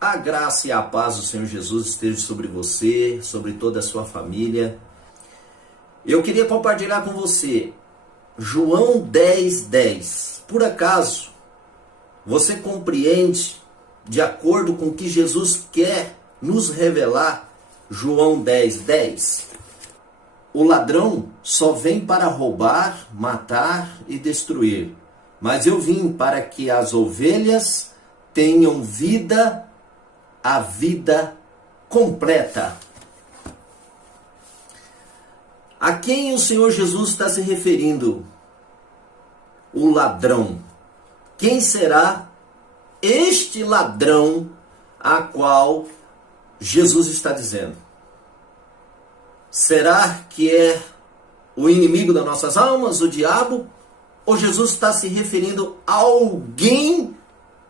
A graça e a paz do Senhor Jesus esteja sobre você, sobre toda a sua família. Eu queria compartilhar com você João 10:10. Por acaso, você compreende, de acordo com o que Jesus quer nos revelar, João 10:10? O ladrão só vem para roubar, matar e destruir. Mas eu vim para que as ovelhas tenham vida, a vida completa. A quem o Senhor Jesus está se referindo? O ladrão. Quem será este ladrão a qual Jesus está dizendo? Será que é o inimigo das nossas almas, o diabo? Ou Jesus está se referindo a alguém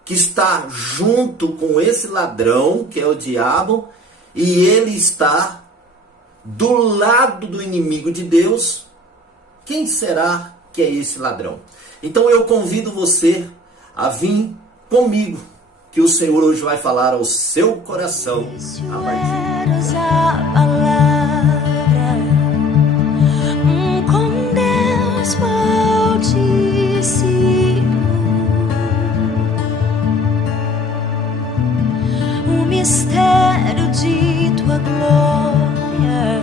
que está junto com esse ladrão, que é o diabo, e ele está do lado do inimigo de Deus? Quem será que é esse ladrão? Então eu convido você a vir comigo, que o Senhor hoje vai falar ao seu coração a partir a palavra, com Deus Altíssimo. Mistério de tua glória,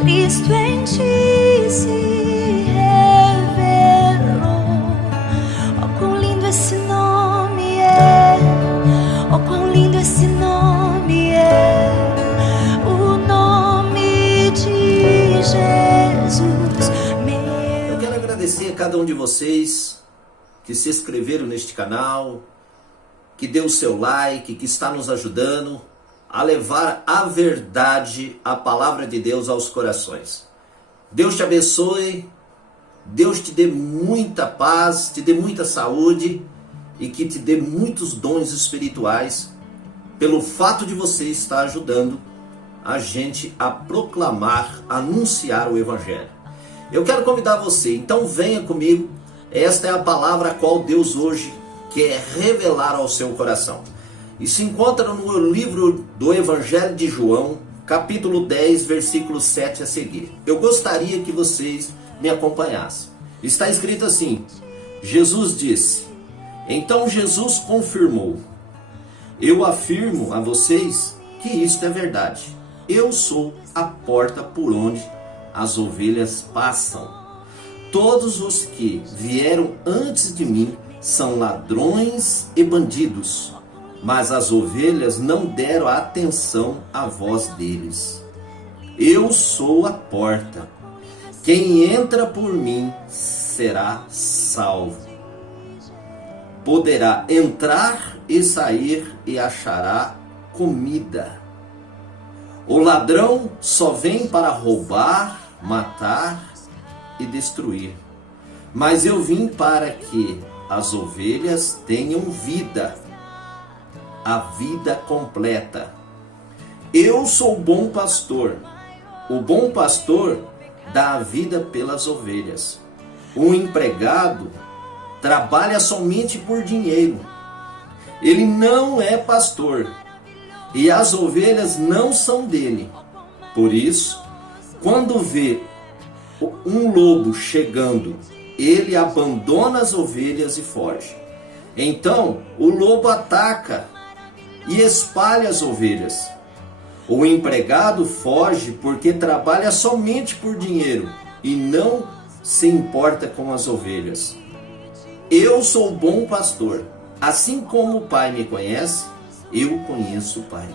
Cristo em ti se revelou. Oh, quão lindo esse nome é! Oh, quão lindo esse nome é! O nome de Jesus, meu. Eu quero agradecer a cada um de vocês que se inscreveram neste canal, que deu o seu like, que está nos ajudando a levar a verdade, a palavra de Deus aos corações. Deus te abençoe, Deus te dê muita paz, te dê muita saúde e que te dê muitos dons espirituais pelo fato de você estar ajudando a gente a proclamar, anunciar o Evangelho. Eu quero convidar você, então venha comigo, esta é a palavra a qual Deus hoje quer revelar ao seu coração. E se encontra no livro do Evangelho de João, capítulo 10, versículo 7 a seguir. Eu gostaria que vocês me acompanhassem. Está escrito assim: Jesus disse, então Jesus confirmou, eu afirmo a vocês que isto é verdade. Eu sou a porta por onde as ovelhas passam. Todos os que vieram antes de mim são ladrões e bandidos, mas as ovelhas não deram atenção à voz deles. Eu sou a porta. Quem entra por mim será salvo. Poderá entrar e sair e achará comida. O ladrão só vem para roubar, matar e destruir. Mas eu vim para que as ovelhas tenham vida, a vida completa. Eu sou o bom pastor. O bom pastor dá a vida pelas ovelhas. O empregado trabalha somente por dinheiro. Ele não é pastor e as ovelhas não são dele. Por isso, quando vê um lobo chegando, ele abandona as ovelhas e foge. Então o lobo ataca e espalha as ovelhas. O empregado foge porque trabalha somente por dinheiro e não se importa com as ovelhas. Eu sou o bom pastor. Assim como o Pai me conhece, eu conheço o Pai.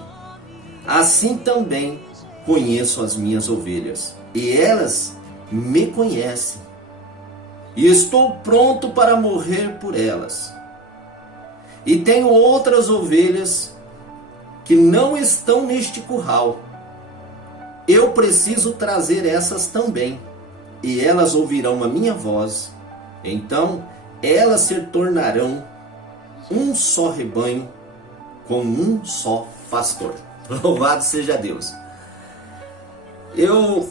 Assim também conheço as minhas ovelhas, e elas me conhecem. E estou pronto para morrer por elas. E tenho outras ovelhas que não estão neste curral. Eu preciso trazer essas também, e elas ouvirão a minha voz. Então elas se tornarão um só rebanho com um só pastor. Louvado seja Deus. Eu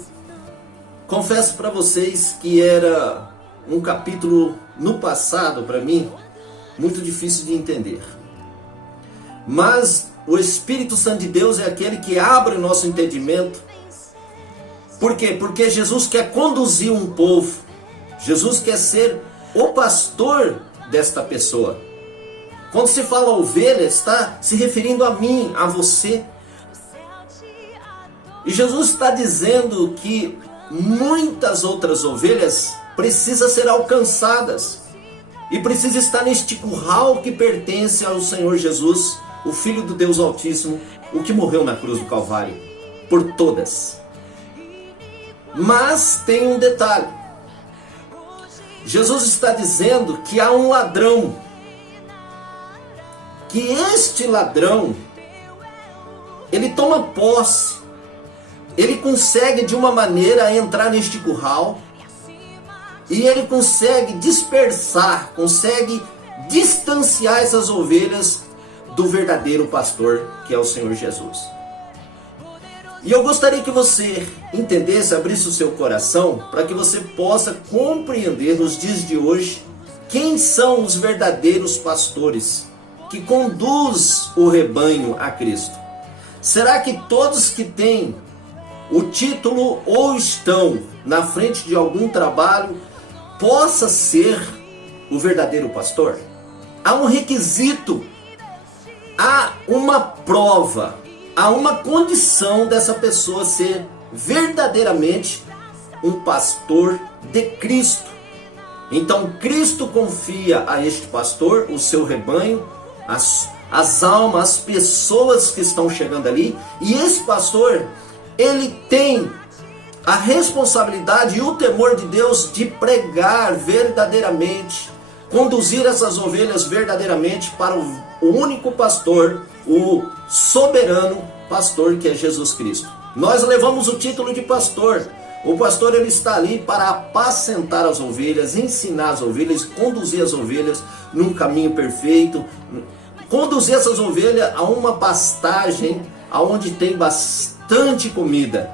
confesso para vocês que era um capítulo no passado para mim muito difícil de entender. mas o Espírito Santo de Deus é aquele que abre o nosso entendimento. Por quê? Porque Jesus quer conduzir um povo. Jesus quer ser o pastor desta pessoa. Quando se fala ovelha, está se referindo a mim, a você. E Jesus está dizendo que muitas outras ovelhas precisam ser alcançadas. E precisa estar neste curral que pertence ao Senhor Jesus, o Filho do Deus Altíssimo, o que morreu na cruz do Calvário, por todas. Mas tem um detalhe. Jesus está dizendo que há um ladrão. Que este ladrão, ele toma posse. Ele consegue de uma maneira entrar neste curral. E ele consegue dispersar, consegue distanciar essas ovelhas do verdadeiro pastor, que é o Senhor Jesus. E eu gostaria que você entendesse, abrisse o seu coração, para que você possa compreender nos dias de hoje quem são os verdadeiros pastores que conduz o rebanho a Cristo. Será que todos que têm o título ou estão na frente de algum trabalho possa ser o verdadeiro pastor? Há um requisito, há uma prova, há uma condição dessa pessoa ser verdadeiramente um pastor de Cristo. Então Cristo confia a este pastor o seu rebanho, as almas, as pessoas que estão chegando ali, e esse pastor, ele tem a responsabilidade e o temor de Deus de pregar verdadeiramente, conduzir essas ovelhas verdadeiramente para o único pastor, o soberano pastor, que é Jesus Cristo. Nós levamos o título de pastor. O pastor, ele está ali para apacentar as ovelhas, ensinar as ovelhas, conduzir as ovelhas num caminho perfeito, conduzir essas ovelhas a uma pastagem onde tem bastante comida.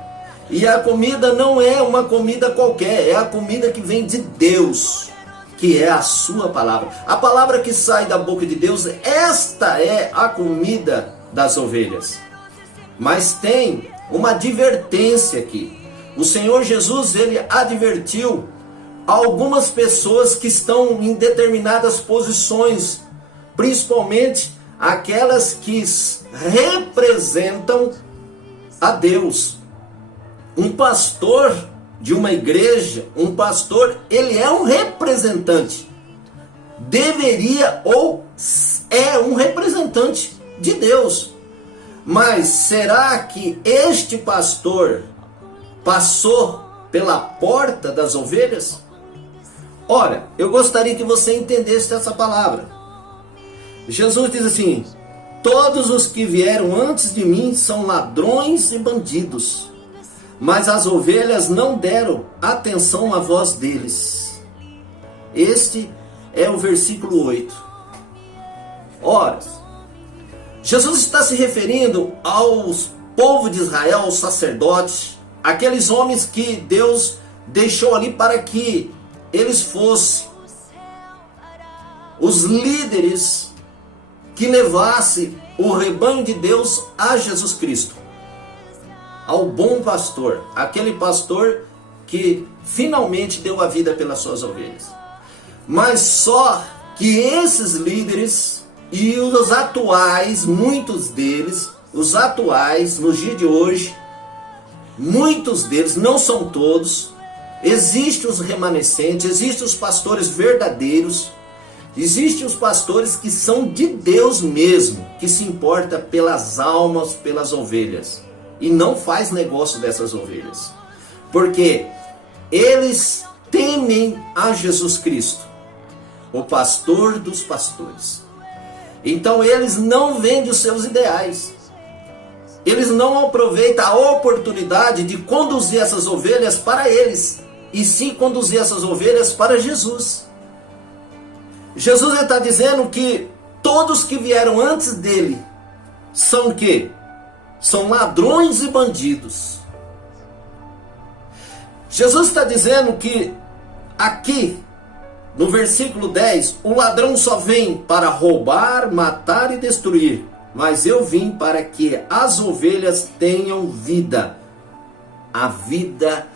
E a comida não é uma comida qualquer, é a comida que vem de Deus, que é a sua palavra. A palavra que sai da boca de Deus, esta é a comida das ovelhas. Mas tem uma advertência aqui. O Senhor Jesus, ele advertiu algumas pessoas que estão em determinadas posições, principalmente aquelas que representam a Deus. Um pastor de uma igreja, um pastor, ele é um representante. Deveria ou é um representante de Deus. Mas será que este pastor passou pela porta das ovelhas? Ora, eu gostaria que você entendesse essa palavra. Jesus diz assim: todos os que vieram antes de mim são ladrões e bandidos, mas as ovelhas não deram atenção à voz deles. Este é o versículo 8. Ora, Jesus está se referindo aos povo de Israel, aos sacerdotes, aqueles homens que Deus deixou ali para que eles fossem os líderes que levassem o rebanho de Deus a Jesus Cristo, ao bom pastor, aquele pastor que finalmente deu a vida pelas suas ovelhas. Mas só que esses líderes e os atuais, muitos deles, os atuais nos dias de hoje, muitos deles, não são todos, existem os remanescentes, existem os pastores verdadeiros, existem os pastores que são de Deus mesmo, que se importa pelas almas, pelas ovelhas, e não faz negócio dessas ovelhas, porque eles temem a Jesus Cristo, o pastor dos pastores. Então eles não vendem os seus ideais, eles não aproveitam a oportunidade de conduzir essas ovelhas para eles, e sim conduzir essas ovelhas para Jesus. Jesus está dizendo que todos que vieram antes dele são o quê? São ladrões e bandidos. Jesus está dizendo que aqui, no versículo 10, o ladrão só vem para roubar, matar e destruir. mas eu vim para que as ovelhas tenham vida, a vida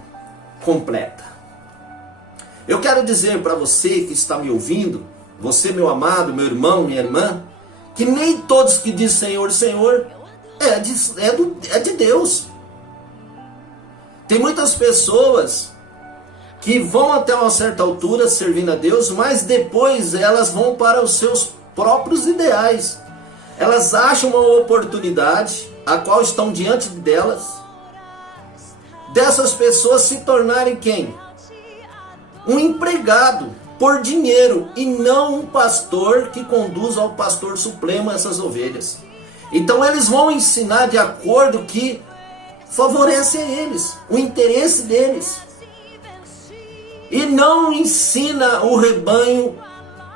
completa. Eu quero dizer para você que está me ouvindo, você meu amado, meu irmão, minha irmã, que nem todos que dizem Senhor, Senhor, é de Deus. Tem muitas pessoas que vão até uma certa altura servindo a Deus, mas depois elas vão para os seus próprios ideais. Elas acham uma oportunidade, a qual estão diante delas, dessas pessoas se tornarem quem? Um empregado por dinheiro e não um pastor que conduz ao pastor supremo essas ovelhas. Então eles vão ensinar de acordo que favorece a eles, o interesse deles. E não ensina o rebanho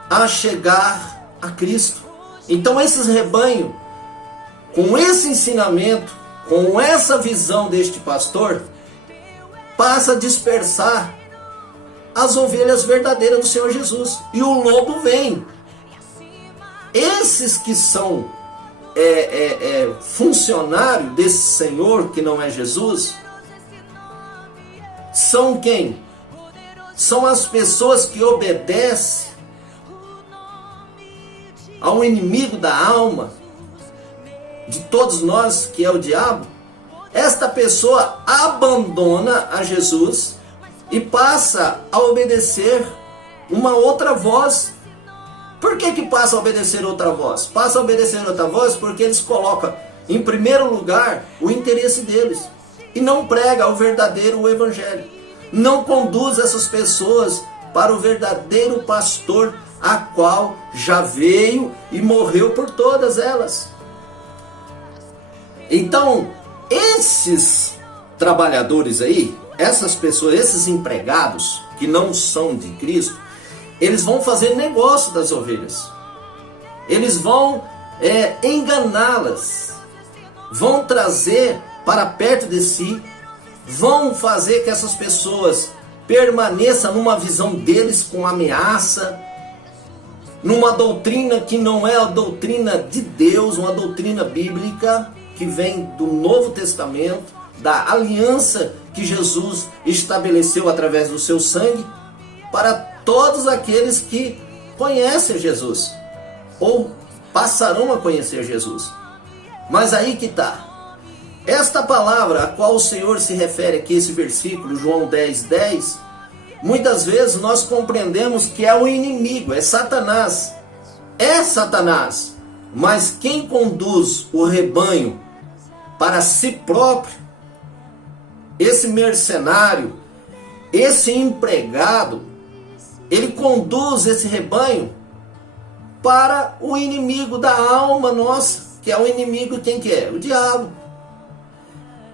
a chegar a Cristo. Então esses rebanhos, com esse ensinamento, com essa visão deste pastor, passa a dispersar as ovelhas verdadeiras do Senhor Jesus. E o lobo vem. Esses que são funcionário desse Senhor, que não é Jesus, são quem? São as pessoas que obedecem ao inimigo da alma de todos nós, que é o diabo. Esta pessoa abandona a Jesus e passa a obedecer uma outra voz. Por que passa a obedecer outra voz? Passa a obedecer outra voz porque eles colocam em primeiro lugar o interesse deles e não prega o verdadeiro evangelho. Não conduz essas pessoas para o verdadeiro pastor, a qual já veio e morreu por todas elas. Então, esses trabalhadores aí, essas pessoas, esses empregados que não são de Cristo, eles vão fazer negócio das ovelhas. Eles vão enganá-las, vão trazer para perto de si, vão fazer que essas pessoas permaneçam numa visão deles com ameaça, numa doutrina que não é a doutrina de Deus, uma doutrina bíblica que vem do Novo Testamento, da aliança que Jesus estabeleceu através do seu sangue para todos aqueles que conhecem Jesus ou passarão a conhecer Jesus. Mas aí que está. Esta palavra a qual o Senhor se refere aqui, esse versículo, João 10:10, muitas vezes nós compreendemos que é o inimigo, é Satanás. É Satanás. Mas quem conduz o rebanho para si próprio, esse mercenário, esse empregado, ele conduz esse rebanho para o inimigo da alma nossa, que é o inimigo, quem que é? O diabo.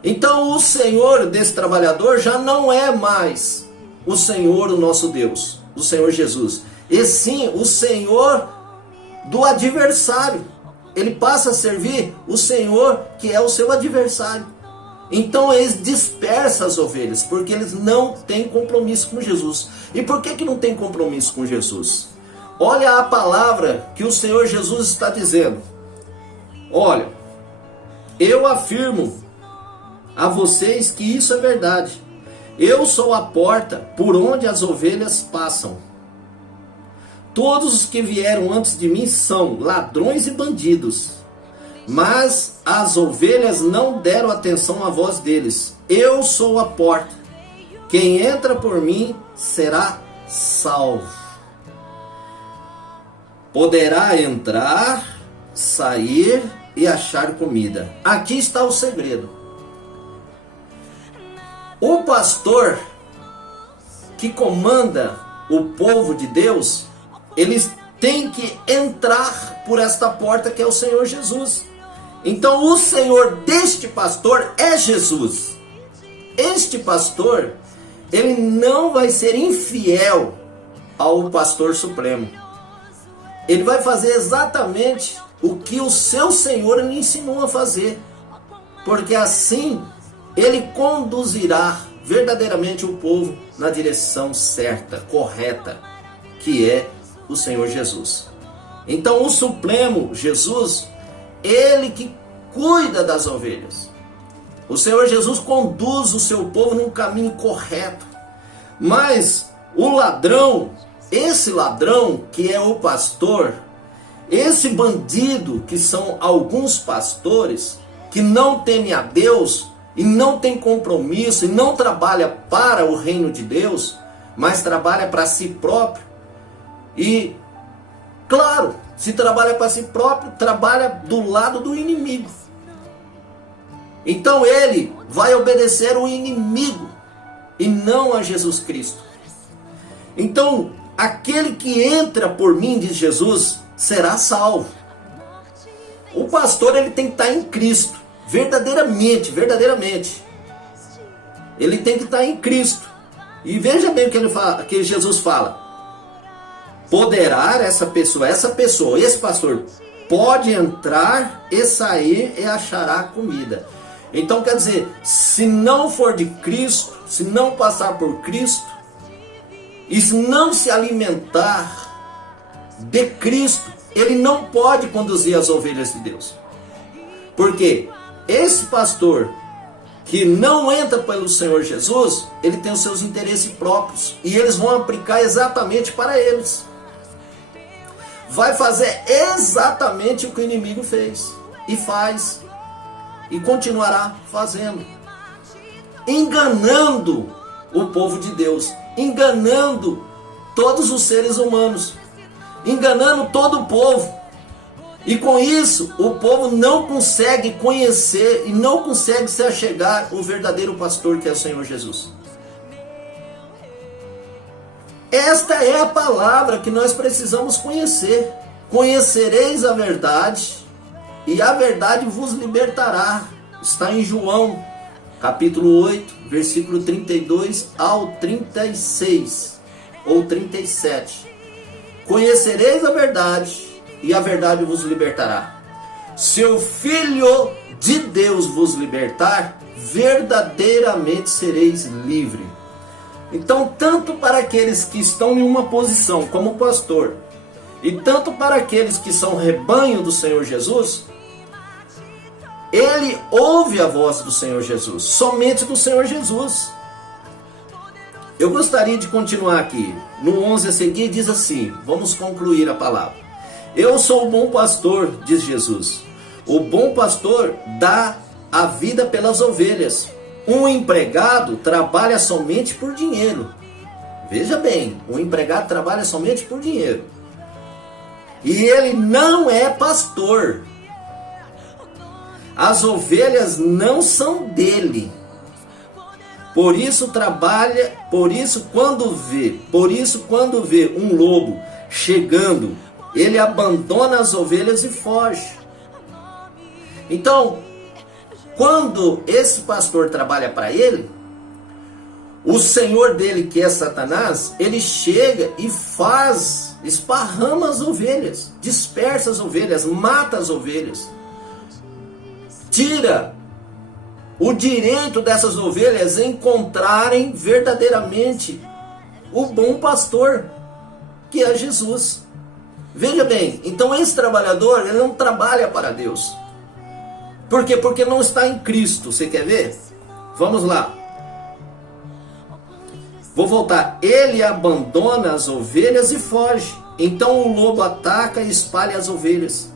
Então o Senhor desse trabalhador já não é mais o Senhor, o nosso Deus, o Senhor Jesus, e sim o Senhor do adversário. Ele passa a servir o Senhor que é o seu adversário. Então eles dispersam as ovelhas, porque eles não têm compromisso com Jesus. E por que não tem compromisso com Jesus? Olha a palavra que o Senhor Jesus está dizendo. Olha, eu afirmo a vocês que isso é verdade. Eu sou a porta por onde as ovelhas passam. Todos os que vieram antes de mim são ladrões e bandidos, mas as ovelhas não deram atenção à voz deles. Eu sou a porta. Quem entra por mim será salvo. Poderá entrar, sair e achar comida. Aqui está o segredo. O pastor que comanda o povo de Deus, eles têm que entrar por esta porta que é o Senhor Jesus. Então o Senhor deste pastor é Jesus. Este pastor, ele não vai ser infiel ao pastor supremo. Ele vai fazer exatamente o que o seu Senhor lhe ensinou a fazer. Porque assim ele conduzirá verdadeiramente o povo na direção certa, correta, que é o Senhor Jesus. Então o Supremo, Jesus, Ele que cuida das ovelhas. O Senhor Jesus conduz o seu povo num caminho correto. Mas o ladrão, esse ladrão que é o pastor, esse bandido que são alguns pastores, que não temem a Deus e não tem compromisso e não trabalha para o reino de Deus, mas trabalha para si próprio. E, claro, se trabalha para si próprio, trabalha do lado do inimigo. Então ele vai obedecer o inimigo e não a Jesus Cristo. Então, aquele que entra por mim, diz Jesus, será salvo. O pastor, ele tem que estar em Cristo, verdadeiramente. Ele tem que estar em Cristo. E veja bem o que ele fala, que Jesus fala. Poderá essa pessoa, esse pastor, pode entrar e sair e achará comida. Então quer dizer, se não for de Cristo, se não passar por Cristo, e se não se alimentar de Cristo, ele não pode conduzir as ovelhas de Deus. Porque esse pastor que não entra pelo Senhor Jesus, ele tem os seus interesses próprios, e eles vão aplicar exatamente para eles. Vai fazer exatamente o que o inimigo fez, e faz, e continuará fazendo, enganando o povo de Deus, enganando todos os seres humanos, enganando todo o povo. E com isso, o povo não consegue conhecer e não consegue se achegar ao verdadeiro pastor, que é o Senhor Jesus. Esta é a palavra que nós precisamos conhecer. Conhecereis a verdade, e a verdade vos libertará. Está em João, capítulo 8, versículo 32 ao 36, ou 37. Conhecereis a verdade, e a verdade vos libertará. Se o Filho de Deus vos libertar, verdadeiramente sereis livres. Então, tanto para aqueles que estão em uma posição como pastor, e tanto para aqueles que são rebanho do Senhor Jesus, ele ouve a voz do Senhor Jesus, somente do Senhor Jesus. Eu gostaria de continuar aqui. No 11 a seguir diz assim, vamos concluir a palavra. Eu sou o bom pastor, diz Jesus. O bom pastor dá a vida pelas ovelhas. Um empregado trabalha somente por dinheiro. Veja bem, um empregado trabalha somente por dinheiro. E ele não é pastor. As ovelhas não são dele. Por isso trabalha, por isso quando vê um lobo chegando, ele abandona as ovelhas e foge. Então, quando esse pastor trabalha para ele, o senhor dele, que é Satanás, ele chega e esparrama as ovelhas, dispersa as ovelhas, mata as ovelhas, tira o direito dessas ovelhas encontrarem verdadeiramente o bom pastor, que é Jesus. Veja bem, então esse trabalhador, ele não trabalha para Deus. Por quê? Porque não está em Cristo. Você quer ver? Vamos lá. Vou voltar. Ele abandona as ovelhas e foge. Então o lobo ataca e espalha as ovelhas.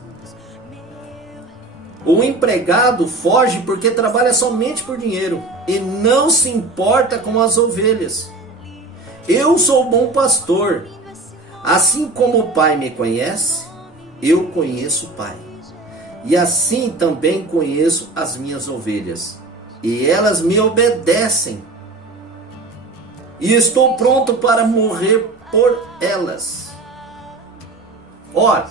O empregado foge porque trabalha somente por dinheiro e não se importa com as ovelhas. Eu sou o bom pastor. Assim como o Pai me conhece, eu conheço o Pai. E assim também conheço as minhas ovelhas. E elas me obedecem. E estou pronto para morrer por elas. Ora,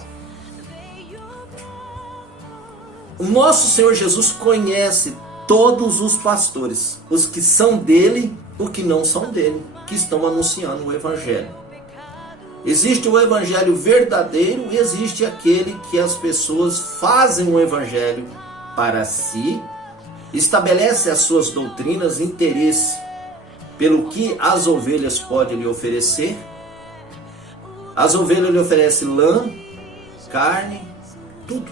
o nosso Senhor Jesus conhece todos os pastores, os que são dele, os que não são dele, que estão anunciando o Evangelho. Existe o Evangelho verdadeiro e existe aquele que as pessoas fazem o Evangelho para si, estabelece as suas doutrinas, interesse pelo que as ovelhas podem lhe oferecer. As ovelhas lhe oferecem lã, carne, tudo.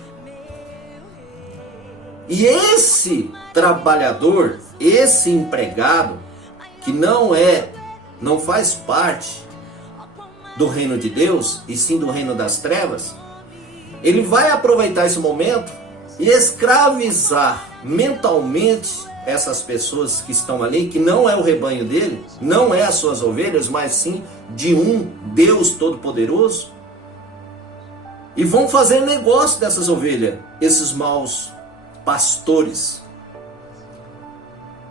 E esse trabalhador, esse empregado, que não faz parte do reino de Deus, e sim do reino das trevas, ele vai aproveitar esse momento e escravizar mentalmente essas pessoas que estão ali, que não é o rebanho dele, não é as suas ovelhas, mas sim de um Deus Todo-Poderoso, e vão fazer negócio dessas ovelhas, esses maus pastores.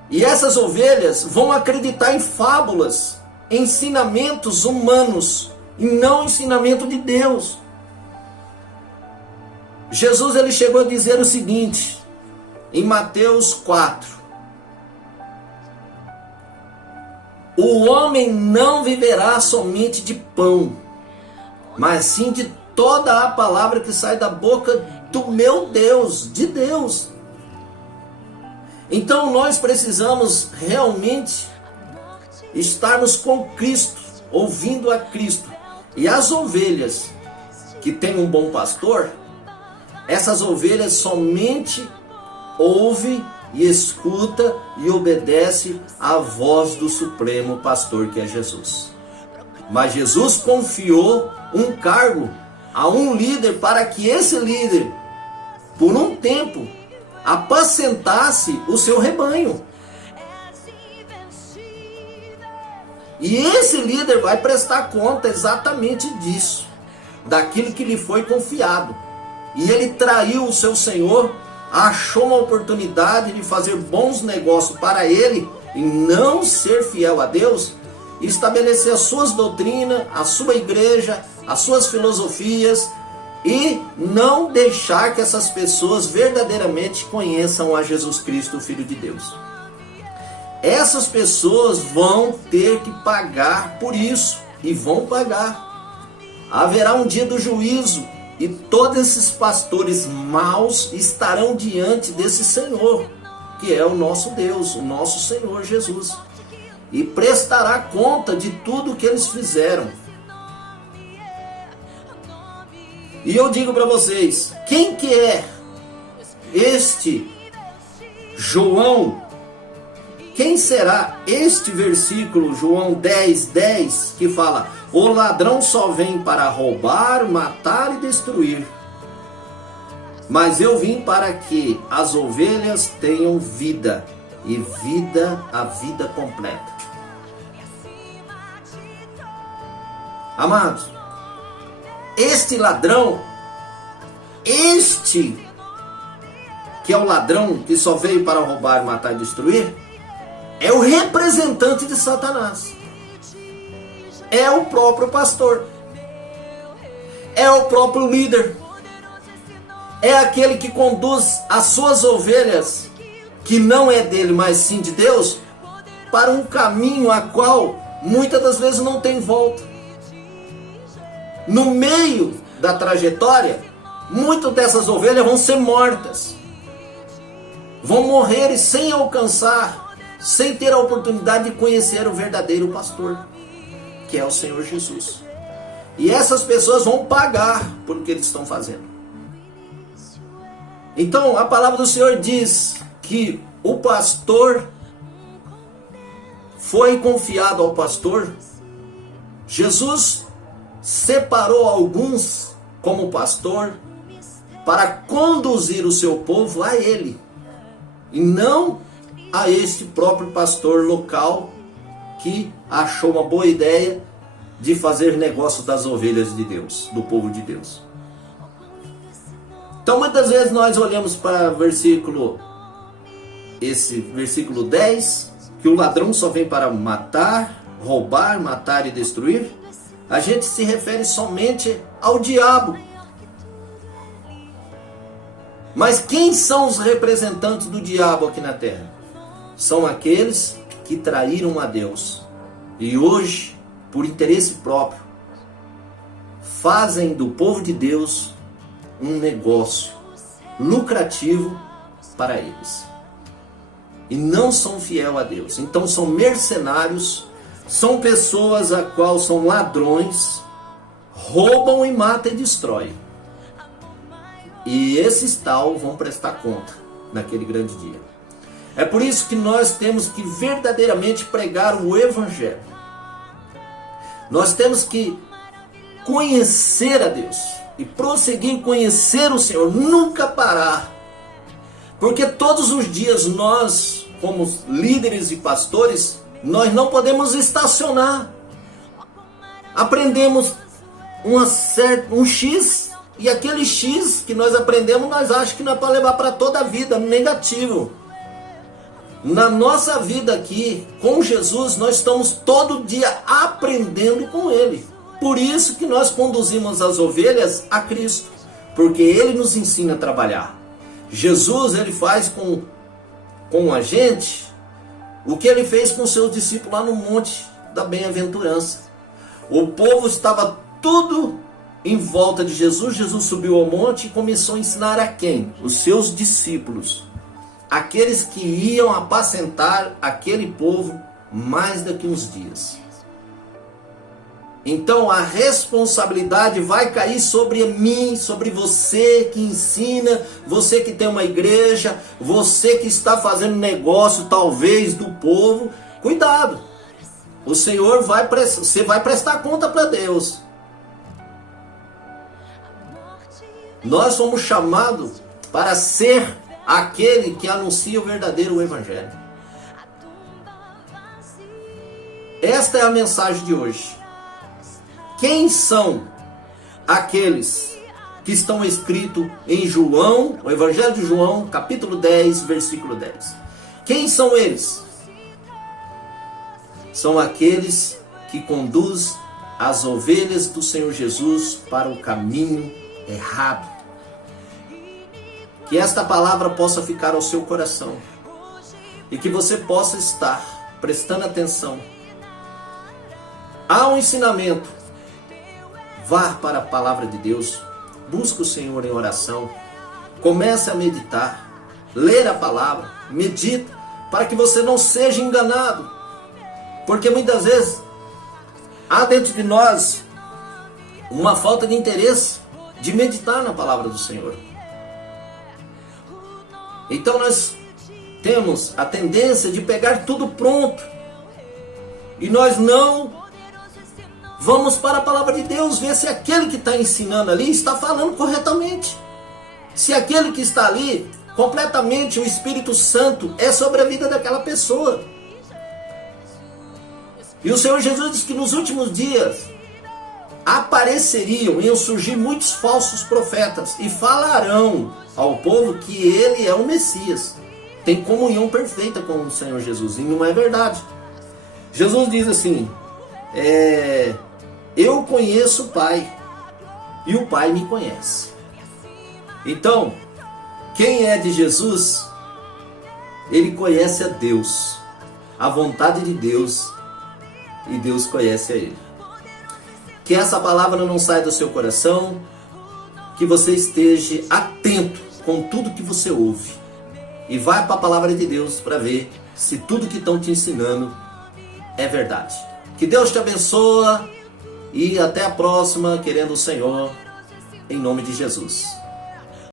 E essas ovelhas vão acreditar em fábulas, ensinamentos humanos, e não ensinamento de Deus. Jesus ele chegou a dizer o seguinte, em Mateus 4: o homem não viverá somente de pão, mas sim de toda a palavra que sai da boca do meu Deus, de Deus. Então nós precisamos realmente estarmos com Cristo, ouvindo a Cristo. E as ovelhas que têm um bom pastor, essas ovelhas somente ouvem e escuta e obedece à voz do Supremo Pastor, que é Jesus. Mas Jesus confiou um cargo a um líder para que esse líder, por um tempo, apacentasse o seu rebanho. E esse líder vai prestar conta exatamente disso, daquilo que lhe foi confiado. E ele traiu o seu Senhor, achou uma oportunidade de fazer bons negócios para ele e não ser fiel a Deus, e estabelecer as suas doutrinas, a sua igreja, as suas filosofias, e não deixar que essas pessoas verdadeiramente conheçam a Jesus Cristo, o Filho de Deus. Essas pessoas vão ter que pagar por isso, e vão pagar. Haverá um dia do juízo, e todos esses pastores maus estarão diante desse Senhor, que é o nosso Deus, o nosso Senhor Jesus, e prestará conta de tudo que eles fizeram. E eu digo para vocês, quem que é este João? Quem será este versículo, João 10:10, que fala: o ladrão só vem para roubar, matar e destruir, mas eu vim para que as ovelhas tenham vida, e vida, a vida completa. Amados, este ladrão, este que é o ladrão que só veio para roubar, matar e destruir, é o representante de Satanás. É o próprio pastor. É o próprio líder. É aquele que conduz as suas ovelhas, que não é dele, mas sim de Deus, para um caminho a qual muitas das vezes não tem volta. No meio da trajetória, muitas dessas ovelhas vão ser mortas. Vão morrer sem alcançar, sem ter a oportunidade de conhecer o verdadeiro pastor, que é o Senhor Jesus. E essas pessoas vão pagar por o que eles estão fazendo. Então a palavra do Senhor diz que o pastor foi confiado ao pastor. Jesus separou alguns como pastor para conduzir o seu povo a ele, e não a este próprio pastor local que achou uma boa ideia de fazer negócio das ovelhas de Deus, do povo de Deus. Então muitas vezes nós olhamos para esse versículo 10, que o ladrão só vem para matar, roubar, matar e destruir. A gente se refere somente ao diabo. Mas quem são os representantes do diabo aqui na terra? São aqueles que traíram a Deus e hoje, por interesse próprio, fazem do povo de Deus um negócio lucrativo para eles. E não são fiel a Deus. Então são mercenários, são pessoas a qual são ladrões, roubam e matam e destroem. E esses tal vão prestar conta naquele grande dia. É por isso que nós temos que verdadeiramente pregar o Evangelho. Nós temos que conhecer a Deus e prosseguir em conhecer o Senhor, nunca parar. Porque todos os dias nós, como líderes e pastores, nós não podemos estacionar. Aprendemos um X, e aquele X que nós aprendemos, nós achamos que não é para levar para toda a vida, negativo. Na nossa vida aqui, com Jesus, nós estamos todo dia aprendendo com Ele. Por isso que nós conduzimos as ovelhas a Cristo, porque Ele nos ensina a trabalhar. Jesus, Ele faz com a gente o que Ele fez com seus discípulos lá no Monte da Bem-aventurança. O povo estava tudo em volta de Jesus. Jesus subiu ao monte e começou a ensinar a quem? Os seus discípulos. Aqueles que iam apacentar aquele povo mais daqui uns dias. Então a responsabilidade vai cair sobre mim, sobre você que ensina, você que tem uma igreja, você que está fazendo negócio talvez do povo. Cuidado! O Senhor você vai prestar conta para Deus. Nós somos chamados para ser aquele que anuncia o verdadeiro Evangelho. Esta é a mensagem de hoje. Quem são aqueles que estão escritos em João, o Evangelho de João, capítulo 10, versículo 10? Quem são eles? São aqueles que conduzem as ovelhas do Senhor Jesus para o caminho errado. Que esta palavra possa ficar ao seu coração e que você possa estar prestando atenção. Há um ensinamento. Vá para a palavra de Deus, busque o Senhor em oração, comece a meditar, ler a palavra, medita, para que você não seja enganado. Porque muitas vezes há dentro de nós uma falta de interesse de meditar na palavra do Senhor. Então nós temos a tendência de pegar tudo pronto e nós não vamos para a palavra de Deus, ver se aquele que está ensinando ali está falando corretamente. Se aquele que está ali, completamente o Espírito Santo é sobre a vida daquela pessoa. E o Senhor Jesus disse que nos últimos dias iam surgir muitos falsos profetas e falarão ao povo que ele é o Messias. Tem comunhão perfeita com o Senhor Jesus, e não é verdade. Jesus diz assim, eu conheço o Pai e o Pai me conhece. Então, quem é de Jesus, ele conhece a Deus, a vontade de Deus, e Deus conhece a ele. Que essa palavra não saia do seu coração, que você esteja atento com tudo que você ouve e vai para a palavra de Deus para ver se tudo que estão te ensinando é verdade. Que Deus te abençoe e até a próxima, querendo o Senhor, em nome de Jesus.